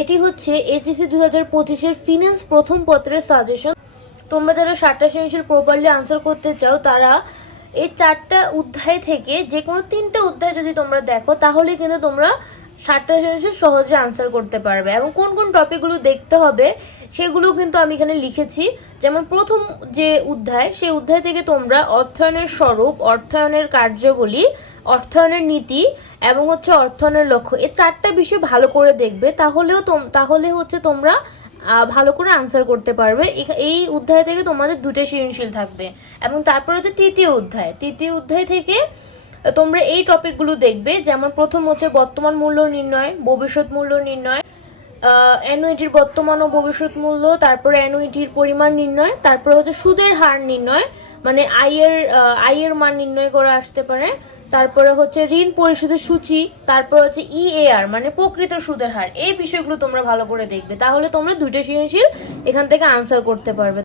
এটি হচ্ছে HSC 2025-এর finance প্রথম পত্রের সাজেশন। তোমরা যারা 7টা সৃজনশীল প্রপারলি আনসার করতে চাও তারা এই 4টা অধ্যায় থেকে যে কোনো 3টা অধ্যায় যদি তোমরা দেখো তাহলে কিন্তু তোমরা 7টা সৃজনশীল সহজে আনসার করতে পারবে। এবং কোন কোন টপিকগুলো দেখতে হবে সেগুলো কিন্তু আমি এখানে লিখেছি। যেমন প্রথম যে অধ্যায়, সেই অধ্যায় থেকে তোমরা অর্থায়নের স্বরূপ, অর্থায়নের কার্যাবলী, অর্থায়নের নীতি এবং হচ্ছে অর্থায়নের লক্ষ্য, এই 4টা বিষয় ভালো করে দেখবে। তাহলে হচ্ছে তোমরা ভালো করে আনসার করতে পারবে। এই অধ্যায় থেকে তোমাদের 2টা সৃজনশীল থাকবে। এবং তারপর হচ্ছে তৃতীয় অধ্যায় থেকে তোমরা এই টপিকগুলো দেখবে। যেমন প্রথম হচ্ছে বর্তমান মূল্য নির্ণয়, ভবিষ্যৎ মূল্য নির্ণয়, অ্যানুইটির বর্তমান ও ভবিষ্যৎ মূল্য, তারপরে অ্যানুইটির পরিমাণ নির্ণয়, তারপরে হচ্ছে সুদের হার নির্ণয়, মানে আয়ের মান নির্ণয় করা আসতে পারে, তারপরে হচ্ছে ঋণ পরিশোধের সূচি, তারপর হচ্ছে ইএআর মানে প্রকৃত সুদের হার। এই বিষয়গুলো তোমরা ভালো করে দেখবে, তাহলে তোমরা 2টা সৃজনশীল এখান থেকে আনসার করতে পারবে।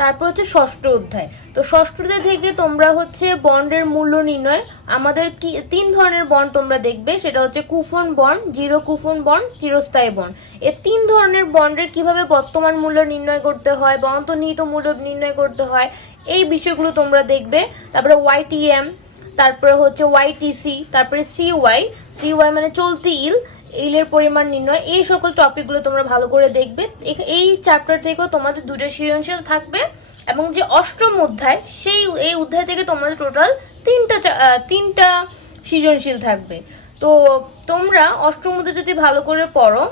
তারপর হচ্ছে ষষ্ঠ অধ্যায়। তো ষষ্ঠ অধ্যায় থেকে তোমরা হচ্ছে বন্ডের মূল্য নির্ণয়, আমাদের কি 3 ধরনের বন্ড তোমরা দেখবে, সেটা হচ্ছে coupon bond, zero coupon bond, চিরস্থায়ী বন্ড। এই 3 ধরনের বন্ডের কিভাবে বর্তমান মূল্য নির্ণয় করতে হয় বা অন্তর্নিহিত মূল্য নির্ণয় করতে হয়, এই বিষয়গুলো তোমরা দেখবে। তারপরে ওয়াইটিএম, তারপরে হচ্ছে ওয়াইটিসি, তারপরে সিওয়াই মানে চলতি ইলের পরিমাণ নির্ণয়। এই সকল টপিকগুলো তোমরা ভালো করে দেখবে। এই চ্যাপ্টার থেকেও তোমাদের 2টা সৃজনশীল থাকবে। এবং যে অষ্টম অধ্যায়, এই অধ্যায় থেকে তোমাদের টোটাল 3টা সৃজনশীল থাকবে। তো তোমরা অষ্টম অধ্যায় যদি ভালো করে পড়ো,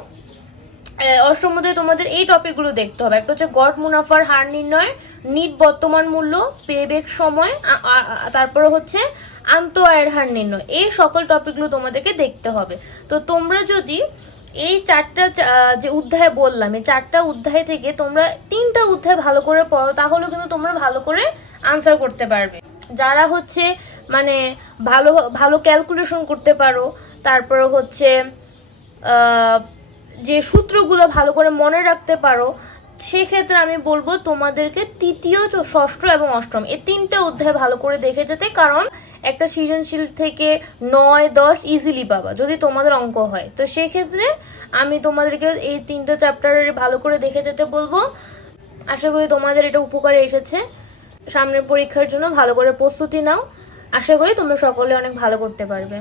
অষ্টম অধ্যায়ে তোমাদের এই টপিকগুলো দেখতে হবে। একটা হচ্ছে গড় মুনাফার হার নির্ণয়, নিট বর্তমান মূল্য, পেব্যাক সময়, তারপরে হচ্ছে আন্ত আয়ের হার নির্ণয়। এই সকল টপিকগুলো তোমাদেরকে দেখতে হবে। তো তোমরা যদি এই 4টা যে অধ্যায় বললাম, এই 4টা অধ্যায় থেকে তোমরা 3টা অধ্যায় ভালো করে পড়ো, তাহলে কিন্তু তোমরা ভালো করে আনসার করতে পারবে। যারা হচ্ছে মানে ভালো ভালো ক্যালকুলেশন করতে পারো, তারপরে হচ্ছে যে সূত্রগুলো ভালো করে মনে রাখতে পারো, সেক্ষেত্রে আমি বলবো তোমাদেরকে তৃতীয়, ষষ্ঠ এবং অষ্টম এই 3টে অধ্যায় ভালো করে দেখে যেতে। কারণ একটা সৃজনশীল থেকে 9, 10 ইজিলি পাবা যদি তোমাদের অঙ্ক হয়। তো সেক্ষেত্রে আমি তোমাদেরকে এই 3টে চ্যাপ্টার ভালো করে দেখে যেতে বলবো। আশা করি তোমাদের এটা উপকারে এসেছে। সামনের পরীক্ষার জন্য ভালো করে প্রস্তুতি নাও। আশা করি তোমরা সকলে অনেক ভালো করতে পারবে।